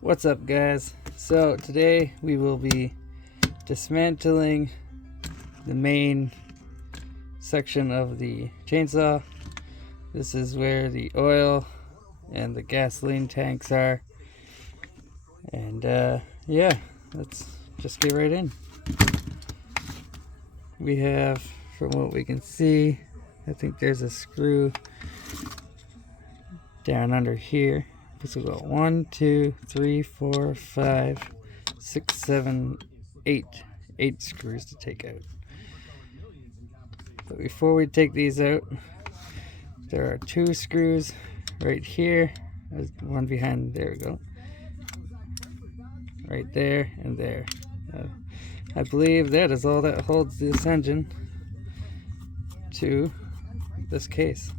What's up, guys? So today we will be dismantling the main section of the chainsaw. This is where the oil and the gasoline tanks are, and yeah, let's just get right in. We have, from what we can see, I think there's a screw down under here. So we got 1, 2, 3, 4, 5, 6, 7, 8 screws to take out. But before we take these out, there are 2 screws right here. There's one behind, there we go, right there and there. I believe that is all that holds this engine to this case.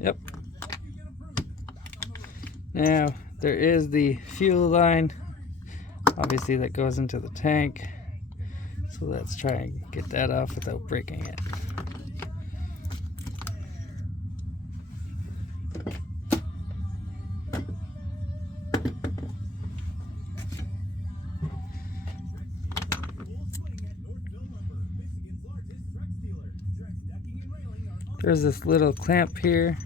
Yep. Now, there is the fuel line, obviously, that goes into the tank. So let's try and get that off without breaking it. There's this little clamp here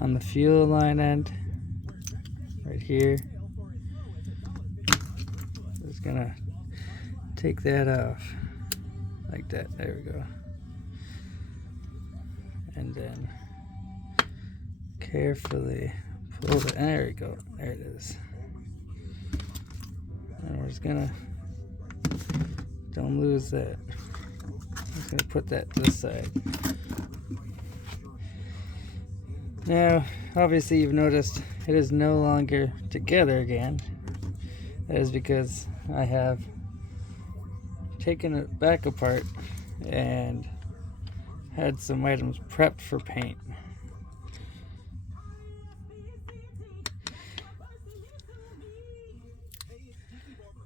on the fuel line end, right here. Just gonna take that off, like that, there we go. And then carefully pull it, there we go, there it is. And we're just gonna, don't lose that. I'm just gonna put that to the side. Now, obviously you've noticed it is no longer together again. That is because I have taken it back apart and had some items prepped for paint.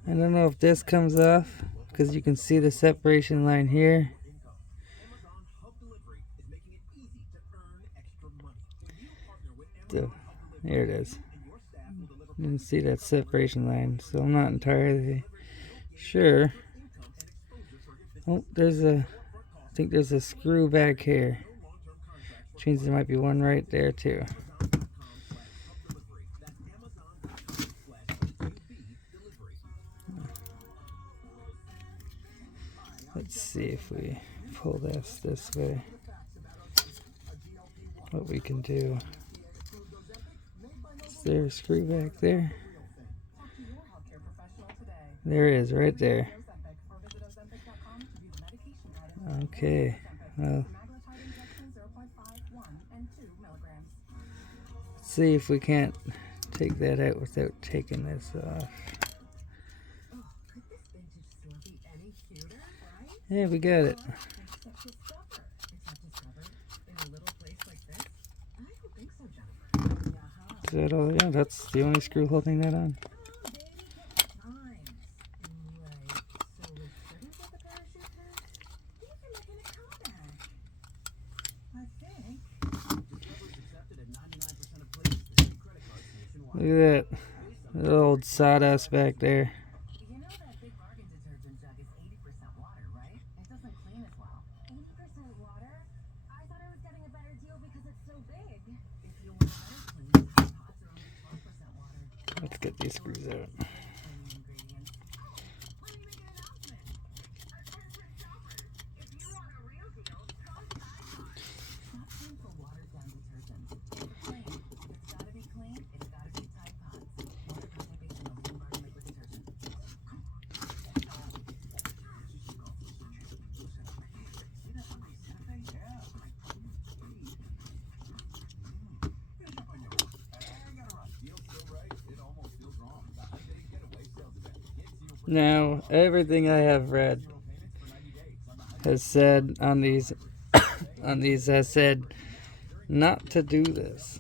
I don't know if this comes off because you can see the separation line here. So, there it is. You can see that separation line, so I'm not entirely sure. Oh, I think there's a screw back here, which means there might be one right there too. Let's see if we pull this way, what we can do. Is there a screw back there? There is, right there. Okay, well, let's see if we can't take that out without taking this off. Yeah, we got it. Is that all? Yeah, that's the only screw holding that on. Look at that. The old sawdust back there. You know that big bargain detergent jug is 80% water, right? It doesn't clean as well. 80% water? I thought I was getting a better deal because it's so big. If you want better clean, pots are only 12% water. Let's get these screws out. Now, everything I have read has said on these has said not to do this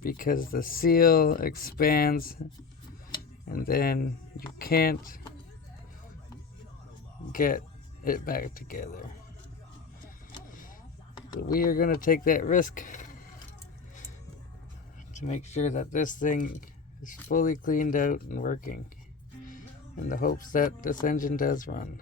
because the seal expands and then you can't get it back together. But we are going to take that risk to make sure that this thing is fully cleaned out and working, in the hopes that this engine does run.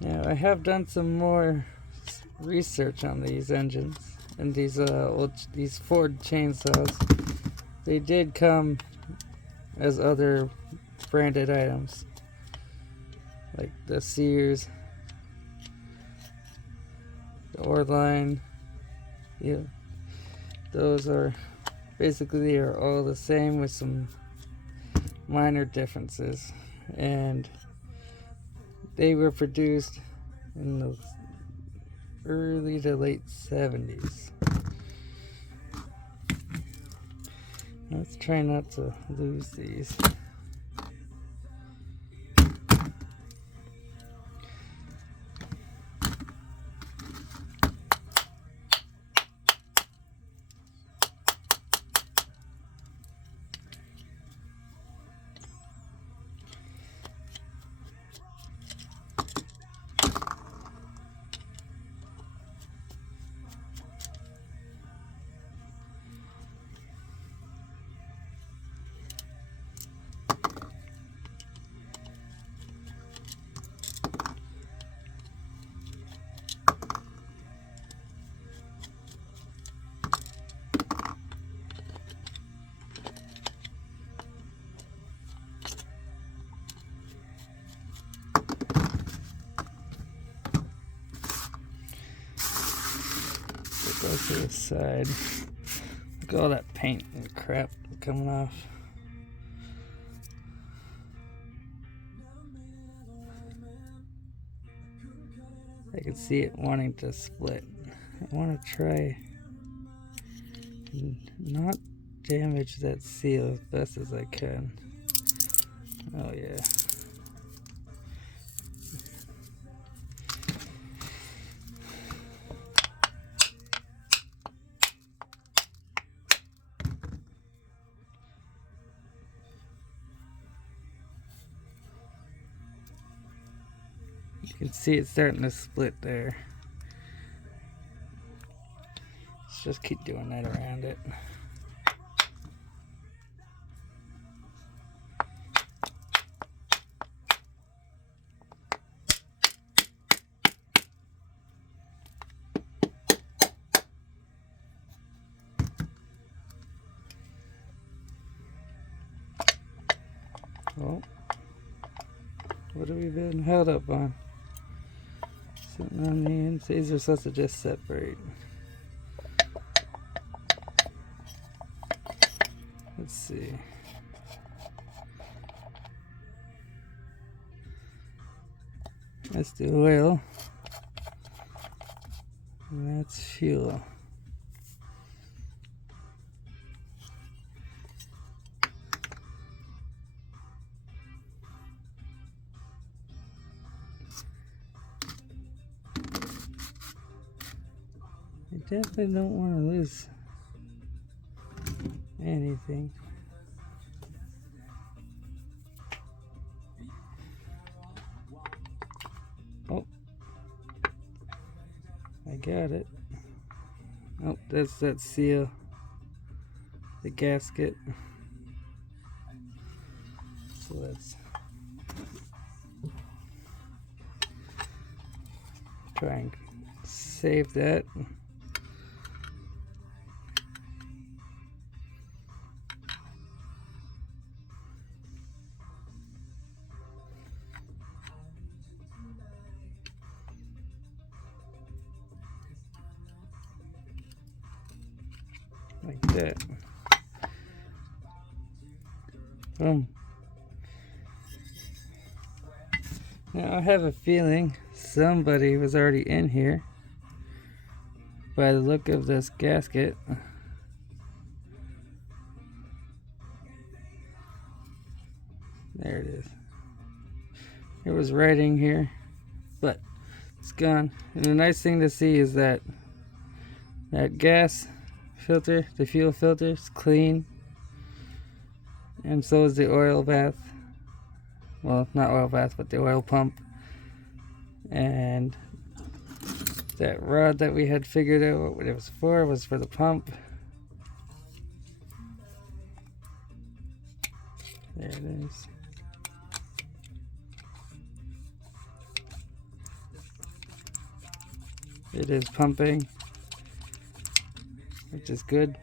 Now, I have done some more research on these engines and these Ford chainsaws. They did come as other branded items, like the Sears, the Ohlsson. Yeah, those are basically, they are all the same with some minor differences, and they were produced in the early to late 70s. Let's try not to lose these. Go to the side. Look at all that paint and crap coming off. I can see it wanting to split. I want to try and not damage that seal as best as I can. Oh yeah. You can see it starting to split there. Let's just keep doing that around it. Oh, what have we been held up on? Sitting on the ends. These are supposed to just separate. Let's see. That's the oil. And that's fuel. I definitely don't want to lose anything. Oh, I got it. Oh, that's that seal, the gasket. So let's try and save that. like that. Boom. Now I have a feeling somebody was already in here by the look of this gasket. There it is. There was writing here, but it's gone. And the nice thing to see is that gas filter, the fuel filter, is clean. And so is the oil bath. Well, not oil bath, but the oil pump. And that rod that we had figured out what it was for the pump. There it is. It is pumping, which is good.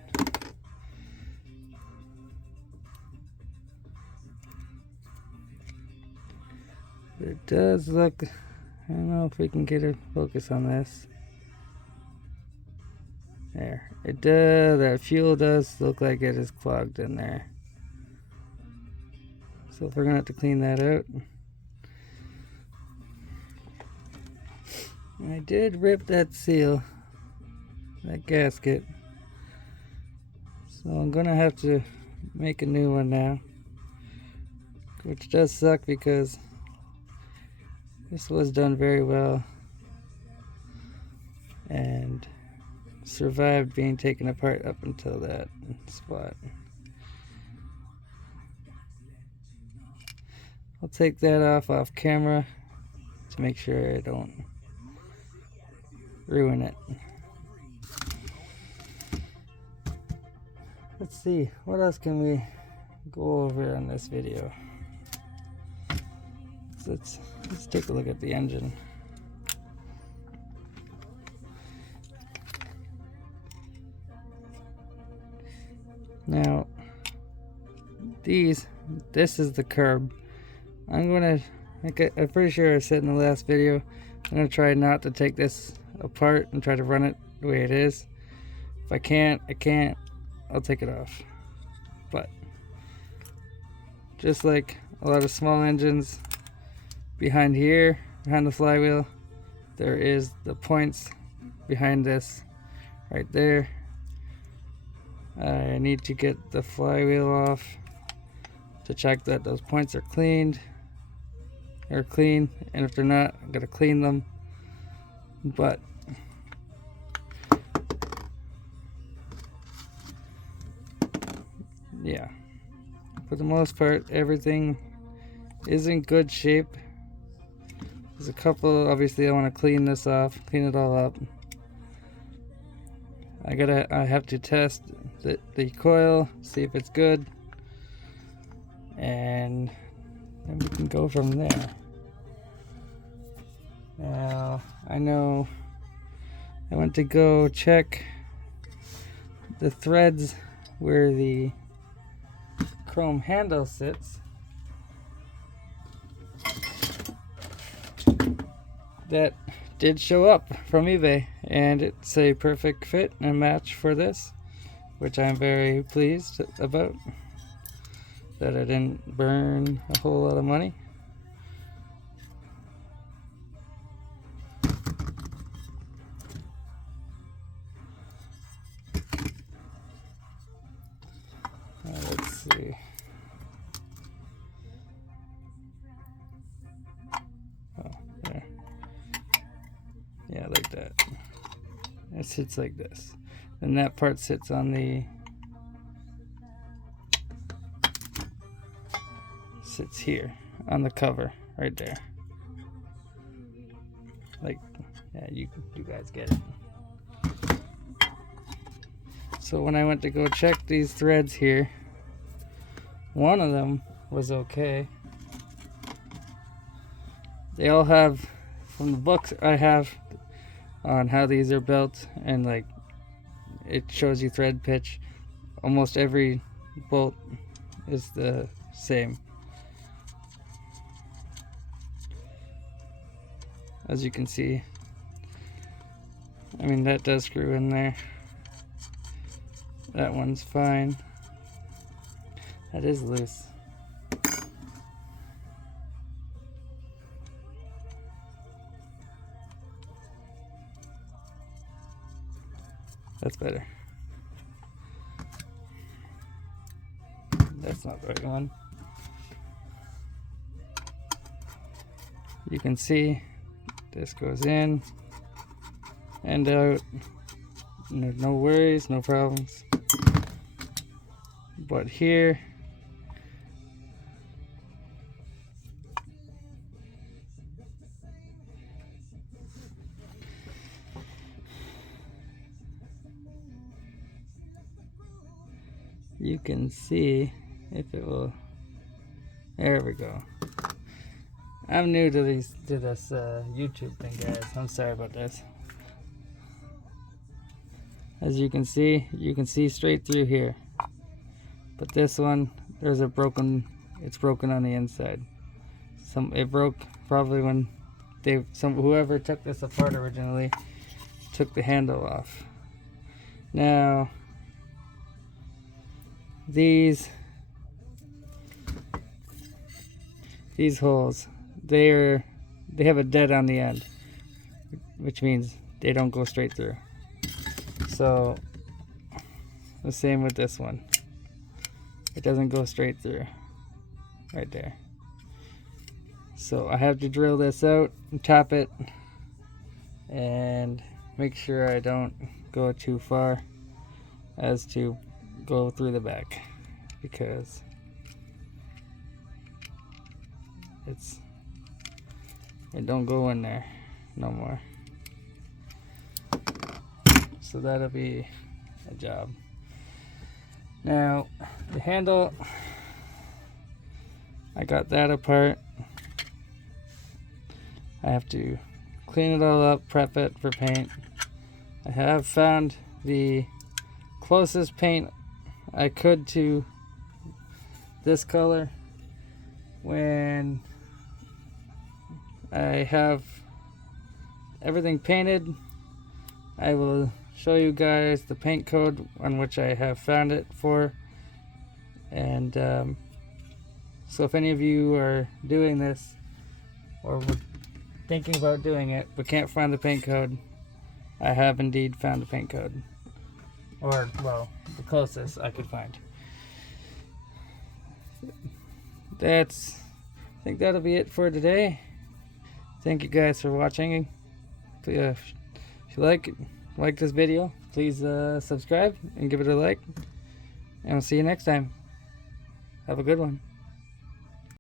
But it does look, I don't know if we can get a focus on this. There, it does, that fuel does look like it is clogged in there. So we're gonna have to clean that out. I did rip that seal, that gasket. So I'm gonna have to make a new one now. Which does suck because this was done very well and survived being taken apart up until that spot. I'll take that off camera to make sure I don't ruin it. Let's see, what else can we go over on this video? So let's take a look at the engine. Now, this is the curb. I'm pretty sure I said in the last video, I'm gonna try not to take this apart and try to run it the way it is. If I can't, I'll take it off. But just like a lot of small engines, behind the flywheel, there is the points behind this right there. I need to get the flywheel off to check that those points are clean, and if they're not, I'm gonna clean them. But yeah, for the most part, everything is in good shape. There's a couple, obviously I want to clean this off, clean it all up. I have to test the coil, see if it's good, and then we can go from there. Now, I know I went to go check the threads where the chrome handle sits. That did show up from eBay, and it's a perfect fit and match for this, which I'm very pleased about, that I didn't burn a whole lot of money. Let's see. Oh, there. Yeah, like that. It sits like this. And that part sits on sits here on the cover right there. Like, yeah, you guys get it. So when I went to go check these threads here, one of them was okay. They all have, from the books I have on how these are built, and like it shows you thread pitch, almost every bolt is the same. As you can see, I mean, that does screw in there. that one's fine. That is loose. That's better. That's not the right one. You can see this goes in and out. No worries, no problems. But here, you can see if it will. There we go. I'm new to this YouTube thing, guys. I'm sorry about this. As you can see straight through here. But this one, there's a broken. It's broken on the inside. It broke probably when whoever took this apart originally took the handle off. Now these holes, they have a dead on the end, which means they don't go straight through. So the same with this one. It doesn't go straight through right there. So I have to drill this out and top it and make sure I don't go too far as to go through the back, because it don't go in there no more. So that'll be a job. Now the handle, I got that apart. I have to clean it all up, prep it for paint. I have found the closest paint I could to this color. When I have everything painted, I will show you guys the paint code on which I have found it for. And so if any of you are doing this or were thinking about doing it but can't find the paint code, I have indeed found the paint code, or well, the closest I could find. I think that'll be it for today. Thank you guys for watching. If you like this video, please subscribe and give it a like, and I'll see you next time. Have a good one.